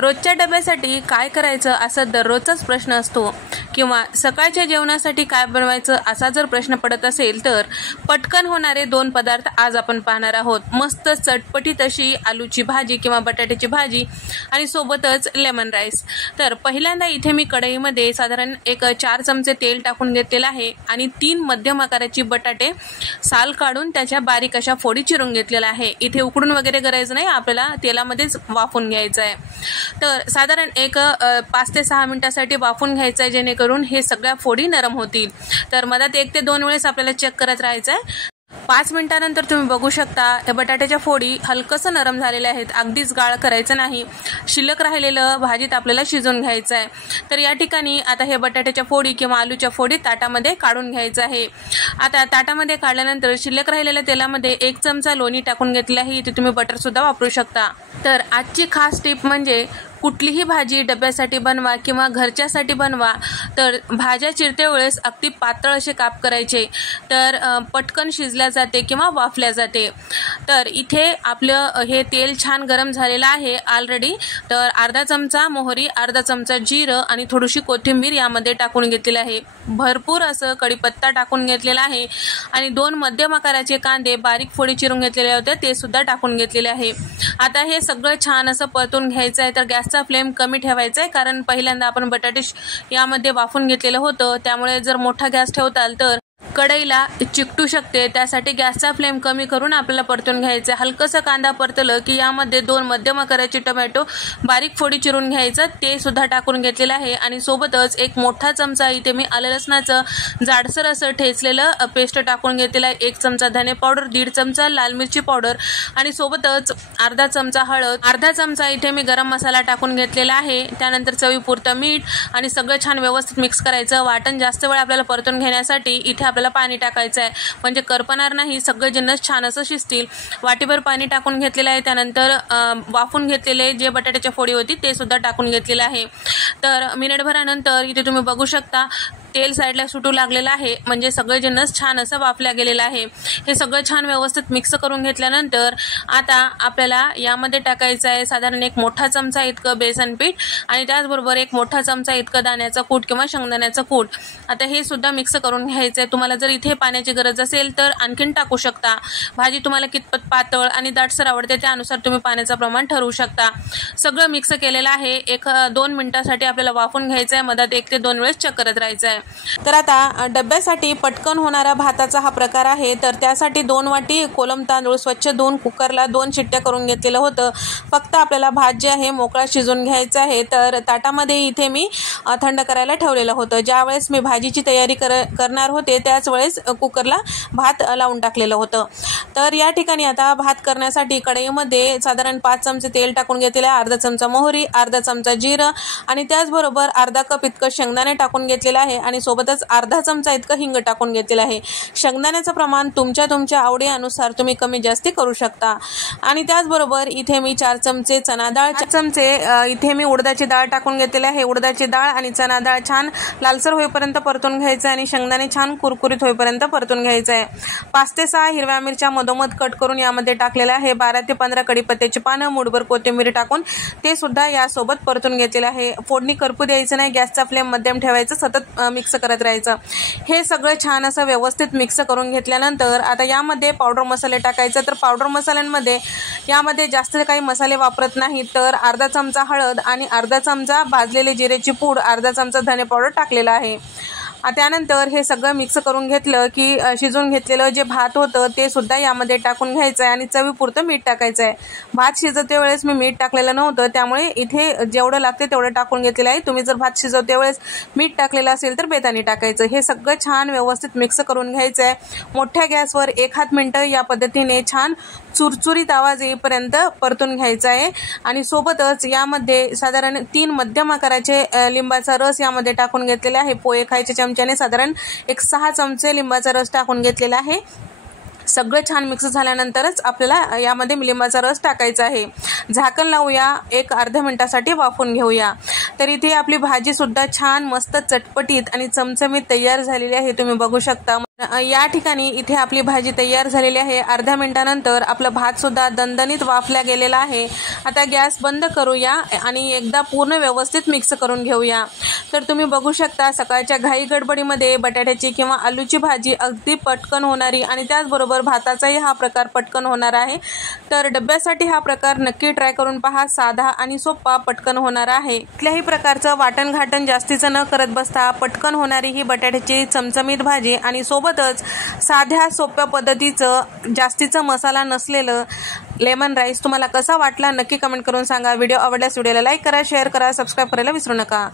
रोजच्या डब्यासाठी काय करायचं असा दररोजचाच प्रश्न असतो किंवा सकाळच्या जेवणासाठी काय बनवायचं असा जर प्रश्न पडत असेल तर पटकन होणारे 2 पदार्थ आज आपण पाहणार आहोत। मस्त चटपटीत अशी आलूची भाजी किंवा बटाट्याची भाजी आणि सोबतच लेमन राईस। तर पहिल्यांदा इथे मी कढईमध्ये साधारण एक 4 चमचे तेल टाकून घेतलेलं आहे आणि 3 मध्यम आकाराची बटाटे साल काढून त्याच्या बारीक अशा फोडी चिरून घेतलेल्या आहे। इथे उकडून वगैरे करायचं नाही, आपल्याला तेलामध्येच वाफून घ्यायचं आहे। तर साधारण एक 5 ते 6 मिनिटांसाठी वाफून घ्यायचं आहे जेणेकरून हे सगळ्या फोडी नरम होतील। तर मधात 1 ते 2 वेळेस आपल्याला चेक करत राहायचं आहे। 5 मिनिटांनंतर तुम्ही बघू शकता या बटाट्याच्या फोडी हलकसं नरम झालेल्या आहेत, अगदीच गाळ करायचं नाही। शिल्लक राहिलेलं भाजीत आपल्याला शिजवून घ्यायचं आहे। तर या ठिकाणी आता हे बटाट्याच्या फोडी किंवा आलूच्या फोडी ताटामध्ये काढून घ्यायचं आहे। आता ताटामध्ये काढल्यानंतर शिल्लक राहिलेल्या तेलामध्ये 1 चमचा लोणी टाकून घेतली आहे, इथे तुम्ही बटर सुद्धा वापरू शकता। तर आजची खास टिप म्हणजे कुठलीही भाजी डब्यासाठी बनवा किंवा घरच्यासाठी बनवा तर भाज्या चिरते वेळेस अगदी पातळ असे काप करायचे, तर पटकन शिजल्या जाते किंवा वाफल्या जाते। तर इथे आपलं हे तेल छान गरम झालेलं आहे ऑलरेडी। तर अर्धा चमचा मोहरी, अर्धा चमचा जिरं आणि थोडीशी कोथिंबीर यामध्ये टाकून घेतलेली आहे। भरपूर असं कढीपत्ता टाकून घेतलेला आहे आणि 2 मध्यम आकाराचे कांदे बारीक फोडी चिरून घेतलेले होते ते सुद्धा टाकून घेतलेले आहे। आता हे सगळं छान असं परतून घ्यायचं आहे। तर गॅसचा फ्लेम कमी ठेवायचा आहे, कारण पहिल्यांदा आपण बटाटे यामध्ये वाफून घेतलेलं होतं, त्यामुळे जर मोठा गॅस ठेवताल तर कढईला चिकटू शकते। त्यासाठी गॅसचा फ्लेम कमी करून आपल्याला परतून घ्यायचं। हलकसा कांदा परतलं की यामध्ये 2 मध्यम आकाराचे टोमॅटो बारीक फोडी चिरून घ्यायचं ते सुद्धा टाकून घेतलेलं आहे आणि सोबतच 1 मोठा चमचा इथे मी आलं लसणाचं जाडसर असं ठेचलेलं पेस्ट टाकून घेतलेलं आहे। 1 चमचा धने पावडर, 1.5 चमचा लाल मिरची पावडर आणि सोबतच अर्धा चमचा हळद, अर्धा चमचा इथे मी गरम मसाला टाकून घेतलेला आहे। त्यानंतर चवीपुरतं मीठ आणि सगळं छान व्यवस्थित मिक्स करायचं। वाटण जास्त वेळ आपल्याला परतून घेण्यासाठी इथे आपल्याला पाणी टाकायचं आहे, म्हणजे करपणार नाही, सगळे जिन्नस छान असं शिजतील। वाटीभर पाणी टाकून घेतलेलं आहे। त्यानंतर वाफून घेतलेले जे बटाट्याच्या फोडी होती ते सुद्धा टाकून घेतलेलं आहे। तर मिनिटभरानंतर इथे तुम्ही बघू शकता तेल साईडला सुटू लागलेलं आहे, म्हणजे सगळे जिन्नस छान असं वाफल्या गेलेलं आहे। हे सगळं छान व्यवस्थित मिक्स करून घेतल्यानंतर आता आपल्याला यामध्ये टाकायचं आहे साधारण 1 मोठा चमचा इतकं बेसन पीठ आणि त्याचबरोबर 1 मोठा चमचा इतकं दाण्याचं कूट किंवा शेंगदाण्याचं कूट। आता हे सुद्धा मिक्स करून घ्यायचं आहे। तुम्हाला जर इथे पाण्याची गरज असेल तर आणखीन टाकू शकता। भाजी तुम्हाला कितपत पातळ आणि दाटसर आवडते त्यानुसार तुम्ही पाण्याचं प्रमाण ठरवू शकता। सगळं मिक्स केलेलं आहे। 1-2 मिनिटांसाठी आपल्याला वाफून घ्यायचं आहे, मधात 1 ते 2 वेळेस चेक करत राहायचं आहे। तर आता डब्यासाठी पटकन होणारा भाताचा हा प्रकार आहे। तर त्यासाठी 2 वाटी कोलम तांदूळ स्वच्छ धुवून कुकरला 2 शिट्ट्या करून घेतलेलं होतं। फक्त आपल्याला भात जे आहे मोकळा शिजून घ्यायचा आहे। तर ताटामध्ये इथे मी थंड करायला ठेवलेलं होतं। ज्यावेळेस मी भाजीची तयारी करणार होते त्याच वेळेस कुकरला भात लावून टाकलेलं होतं। तर या ठिकाणी आता भात करण्यासाठी कढईमध्ये साधारण 5 चमचे तेल टाकून घेतलेलं आहे, अर्धा चमचा मोहरी, अर्धा चमचा जिरं आणि त्याचबरोबर अर्धा कप इतकं शेंगदाणे टाकून घेतलेलं आहे आणि सोबतच अर्धा चमचा इतकं हिंग टाकून घेतलेलं आहे। शेंगदाण्याचं प्रमाण तुमच्या आवडीनुसार तुम्ही कमी जास्ती करू शकता। आणि त्याचबरोबर इथे मी 4 चमचे चणा डाळ, 4 चमचे इथे मी उडदाची डाळ टाकून घेतलेली आहे। उडदाची डाळ आणि चणा डाळ छान लालसर होईपर्यंत परतून घ्यायचं आणि शेंगदाणे छान कुरकुरीत होईपर्यंत परतून घ्यायचं आहे। 5 ते 6 हिरव्या मिरच्या मधोमध कट करून यामध्ये टाकलेल्या आहे। 12 ते 15 कढीपत्त्याची पानं, मुठभर कोथिंबीर टाकून ते सुद्धा यासोबत परतून घेतलेलं आहे। फोडणी करपू द्यायचं नाही, गॅसचा फ्लेम मध्यम ठेवायचं, सतत मिक्स करत राहायचं। हे सगळं छान असं व्यवस्थित मिक्स करून घेतल्यानंतर आता यामध्ये पावडर मसाले टाकायचं। तर पावडर मसाल्यांमध्ये यामध्ये जास्त काही मसाले वापरत नाही, तर अर्धा चमचा हळद आणि अर्धा चमचा भाजलेले जिरेची पूड, अर्धा चमचा धने पावडर टाकलेला आहे। त्यानंतर हे सगळं मिक्स करून घेतलं की शिजून घेतलेलं जे भात होतं ते सुद्धा यामध्ये टाकून घ्यायचं आहे आणि चवीपुरतं मीठ टाकायचं आहे। भात शिजवते वेळेस मी मीठ टाकलेलं नव्हतं, त्यामुळे इथे जेवढं लागते तेवढं टाकून घेतलेलं आहे। तुम्ही जर भात शिजवते वेळेस मीठ टाकलेलं असेल तर बेताने टाकायचं। हे सगळं छान व्यवस्थित मिक्स करून घ्यायचं आहे। मोठ्या गॅसवर 1 मिनिट या पद्धतीने छान चुरचुरीत आवाज येईपर्यंत परतून घ्यायचा आहे आणि सोबतच यामध्ये साधारण 3 मध्यम आकाराचे लिंबाचा रस यामध्ये टाकून घेतलेला आहे। पोहे खायच्या चमच्याने साधारण 6 चमचे लिंबाचा रस टाकून घेतलेला आहे। सगळं छान मिक्स झाल्यानंतरच आपल्याला यामध्ये लिंबाचा रस टाकायचा आहे। झाकण लावूया, 1-अर्ध्या मिनिटासाठी वाफून घेऊया। तर इथे आपली भाजी सुद्धा छान मस्त चटपटीत आणि चमचमीत तयार झालेली आहे, तुम्ही बघू शकता। या ठिकाणी इथे आपली भाजी तयार झालेली आहे। अर्ध्या मिनिटानंतर आपला भात सुद्धा दणदणीत वाफला गेलेला आहे। आता गॅस बंद करूया आणि एकदा पूर्ण व्यवस्थित मिक्स करून घेऊया। तर तुम्ही बघू शकता सकाळच्या घाई गडबडीमध्ये बटाट्याची किंवा आलूची भाजी अगदी पटकन होणारी आणि त्याचबरोबर भाताचाही हा प्रकार पटकन होणार आहे। तर डब्यासाठी हा प्रकार नक्की ट्राय करून पहा। साधा आणि सोपा पटकन होणार आहे। कुठल्याही प्रकारचं वाटण घाटण जास्तीचं न करत बसता पटकन होणारी ही बटाट्याची चमचमीत भाजी आणि सोबतच साध्या सोप्या पद्धतीचं जास्तीचा मसाला नसलेलं लेमन राईस तुम्हाला कसा वाटला नक्की कमेंट करून सांगा। व्हिडिओ आवडल्यास व्हिडिओला लाईक करा, शेअर करा, सबस्क्राईब करायला विसरू नका।